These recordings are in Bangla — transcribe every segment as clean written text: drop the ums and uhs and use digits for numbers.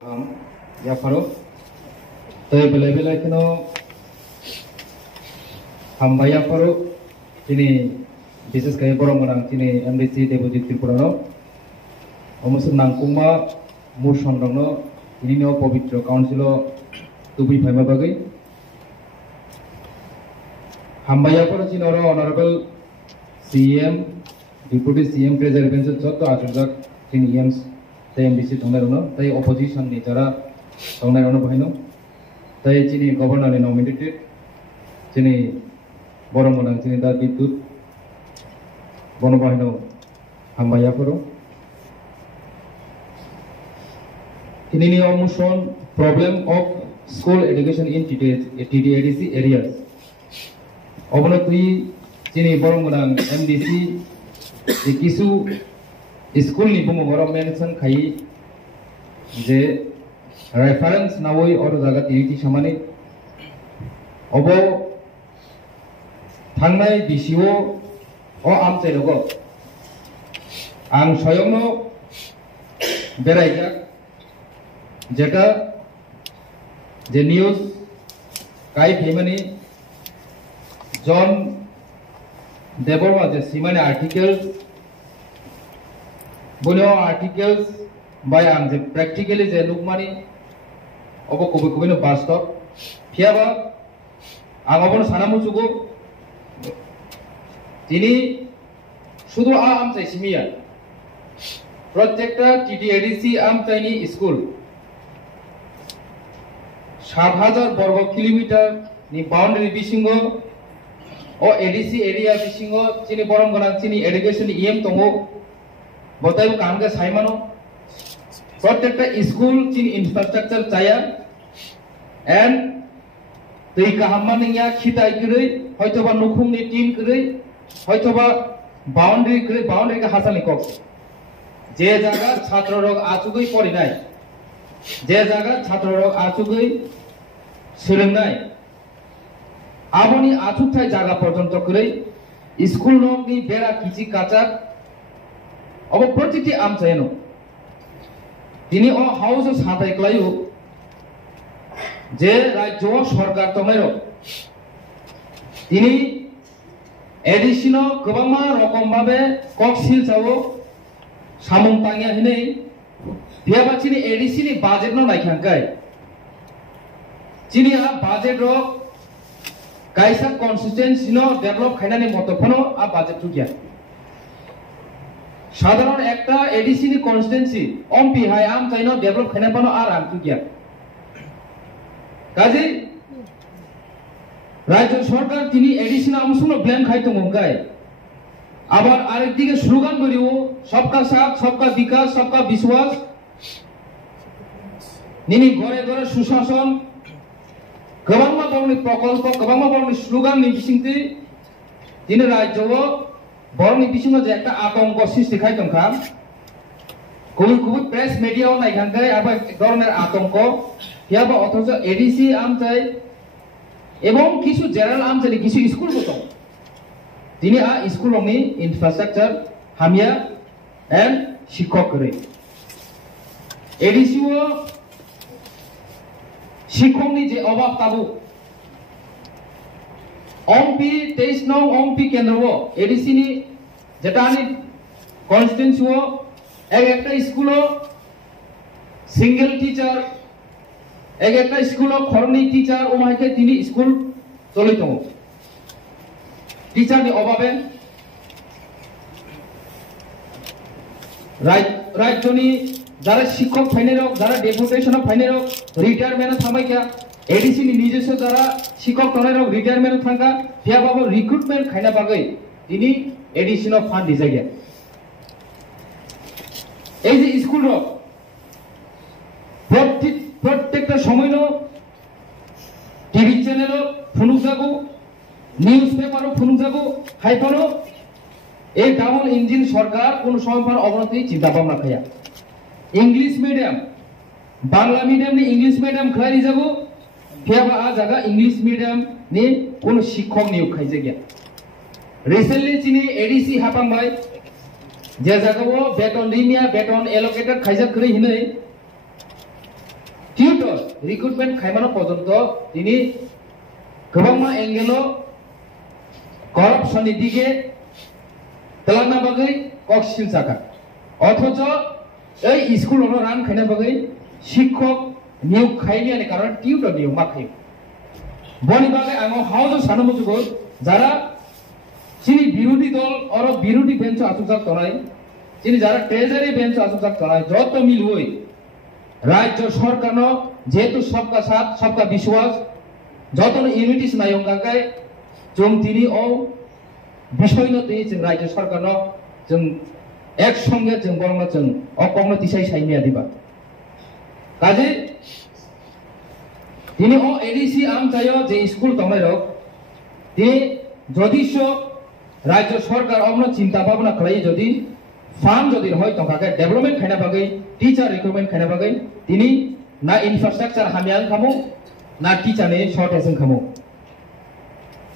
Ya Farouk, tapi bila-bila kena hamba ya Farouk, ini bisnis kaya borong orang ini MDC Depojit Tripurano, omusuk nangkuma muson dongno, ini no Pavitra Council tubuh phaiba bagai. Hamba ya Farouk ini orang Honorable CM, Deputy CM President joto ajak ini EMS MDC Tongnarono, tai opposition ni jara Tongnarono bahino, tai cini governor ni nominated, cini borong orang cini dah ditut, bono bahino hamba ya Farouk. Ini ni omuson problem of school education in TDADC areas. Obono tui cini borong orang MDC ikisu school ni bungo goro mention khai je reference nawoi oro jaga titi samani obo thangnai bisio o amchai logo ang soyongno beraijak jeta je news kai phemani John Deborah je simane articles Bono articles by ang practically je lukmani obo kobe no bus stop phiaba ang obo sanamu chugo tini শুধু am chai simia প্রত্যেকটা TDADC am chaini school 7000 বর্গ kilometre ni boundary bisingo o ADC area bisingo chini borong gonang chini education EM tongo बताइए काम का साइमानो प्रत्येकटा स्कूल चिन इंफ्रास्ट्रक्चर चाहिए एंड तो ये कहामा नहीं या खिताई करे होय तो बा नुखुम ने टीम करे होय तो बा बाउंड्री का हासिल निकोक जे जगह छात्र लोग आचुगई पड़ी नहीं जे जगह छात्र लोग आचुगई सोलोंनाय आबोनी आचुथाय जगह पर्यन्त करे स्कूल लोग नि बेरा किछि काचा अब प्रतिटी आम चाहिए তিনি ও হাউস সাতাই ক্লাইও যে রাজ্য সরকার তংনাইরো তিনি এডিশনাল গোबांमा রকম ভাবে কক্সিল চাও সামং তাঙ্গিয়া হিনে বিয়াবাচিনি এডিসিনি বাজেট ন নাইখাঙ্কাই চিনি আ বাজেট র কাইসা কনসিস্টেন্সি ন ডেভেলপ খাইনানি মতফনো আ বাজেট টুকিয়া সাধারণ একটা এডিসিনি কনস্টিটুয়েন্সি অমপি হাই আম চাইনো ডেভেলপ খাইনা পানো আর আম তুকিয়া কাজে রাজ্য সরকার তিনি এডিসিনি আমসুনো ব্লেম খাইতো মঙ্গাই আবার আরেকদিকে স্লোগান করিও সবকা সাথ সবকা বিকাশ সবকা বিশ্বাস নিনি ঘরে ঘরে সুশাসন গোबांमा বাউনি প্রকল্প গোबांमा বাউনি স্লোগান নি বিসিংতি তিনি রাজ্য বরং বিসিংহ যে একটা আতঙ্ক সৃষ্টি খাইতং খাম কুবুই প্রেস মিডিয়াও নাইখাঙ্গাই আবার এক ধরনের আতঙ্ক ইয়াবা অথচ এডিসি আমচাই এবং কিছু জেনারেল আমচাই কিছু স্কুল মতো তিনি আ স্কুলনি ইনফ্রাস্ট্রাকচার হামিয়া এন্ড শিক্ষক করে এডিসিও শিক্ষকনি যে অভাব তাবু অমপি 23 নং অমপি কেন্দ্র এডিসিনি যেটা আনি কনস্টিটুয়েন্সি একটা স্কুল সিঙ্গেল টিচার একটা স্কুল খরনি টিচার ও মাইকে তিনি স্কুল চলিত টিচার নি অভাবে রাজ্যনি যারা শিক্ষক ফাইনেরক যারা ডেপুটেশন ফাইনেরক রিটায়ারমেন্ট থামাইকা এডিসি नि নিজস্ব যারা শিক্ষক তনেরক রিটায়ারমেন্ট থাকা ফিয়াবাবো রিক্রুটমেন্ট খাইনা বাগৈ তিনি এডিশনাল ফান্ড দিজাগিয়া এই যে স্কুল রক প্রত্যেকটা সময় টিভি চ্যানেল ফুনুক যাগো নিউজ পেপার ফুনুক যাগো হাইপানো এই ডাবল ইঞ্জিন সরকার কোন সময় অবনতি চিন্তা ভাবনা খায়া ইংলিশ মিডিয়াম বাংলা মিডিয়াম নি ইংলিশ মিডিয়াম খাই যাগো ফিয়াবা আ জায়গা ইংলিশ মিডিয়াম নি কোন শিক্ষক নিয়োগ খাইছে গিয়া রিসেন্টলি চিনি এডিসি হাপাংবাই যে জায়গাও বেতন লিনিয়া বেতন এলোকেটেড খাইজা করে হিনে রিক্রুটমেন্ট খাইমানো পর্যন্ত তিনি গোबांमा एंगेलो करप्शननि दिके तेलांना बागै कक्सिल जाका अथच এই স্কুল রান খাইনা বাগै শিক্ষক নিয়োগ খাইনি আনে কারণ টিউটর নিয়োগ মাখাই বনি বাগै आङो हाउस सानो मुजुगो যারা চিনি বিরোধী দল আর বিরোধী বেঞ্চ আচুজাক তনাই চিনি যারা ট্রেজারি বেঞ্চ আচুজাক তনাই যত মিল হই রাজ্য সরকার যেহেতু সবকা সাথ সবকা বিশ্বাস যত ইউনিটিস নায়ং গাগাই जों তিনি ও বিষয়নো তিনি जों রাজ্য সরকার जों একসঙ্গে जों বরং जों অকর্ণ দিশাই সাইমিয়া দিবা কাজে তিনি ও এডিসি আম চাইও যে স্কুল তমাই রক তিনি যদিশ রাজ্য সরকার অন্য চিন্তা ভাবনা খালাই যদি ফান্ড যদি হয় তঙ্কাকে ডেভেলপমেন্ট খাইনা বাগै টিচার রিক্রুটমেন্ট খাইনা বাগै তিনি না ইনফ্রাস্ট্রাকচার হামিয়াং খামু না টিচারनि শর্টেজों খামু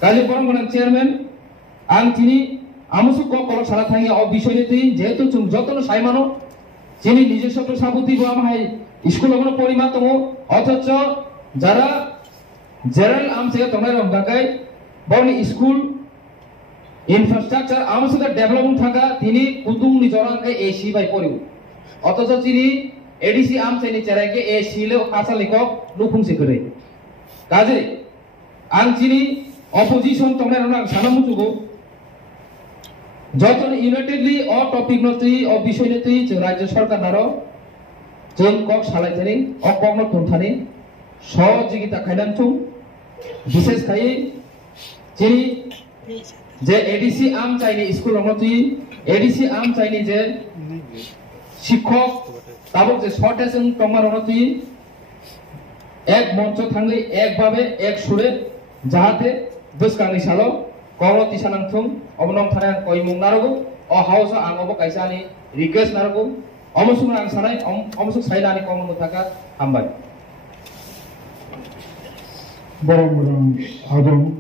কাজে বরং গোনাं চেয়ারম্যান आं তিনি আমসু কল সারা থাকি অ বিষয়টি যেহেতু जों যতন সাইমানো যিনি নিজস্ব সাবুতি বা আমায় স্কুলগুলো পরিমাণ দङ অথচ যারা জেনারেল আমসে তমাই রমগাকাই বনি স্কুল ইনফ্রাস্ট্রাকচার আমসুকে ডেভেলপমেন্ট থাকা তিনি কুতুংনি জরাংকে এসি বাই পরিব অথচ তিনি এডিসি আমসেনি চেরাকে এসি লে কাসালিক নুখুংসি করে কাজে आं তিনি অপোজিশন তমাই রনা সানামুজুগো যতন ইউনাইটেডলি অ টপিক নতি অ বিষয় নতি जों রাজ্য সরকার নারো जों কক সালাইতেনি অ কগ্ন তুনথানি সহযোগিতা খাইনাंथुं বিশেষ খাই যিনি যে এডিসি আম চাইনি স্কুল রমতি এডিসি আম চাইনি যে শিক্ষক তাবক যে শর্টেজों তমা রমতি এক মঞ্চ থাঙ্গै একভাবে এক সুরে যাহাতে বসকাंनि सालो कौरती सानांथुं अबनम थानाय कयमुं नारगो अ हाउस आंगबो कायसानि रिक्वेस्ट नारगो अमसुं आं सानाय अमसुं साइनानि कमनो थाका हामबाय बरं आदम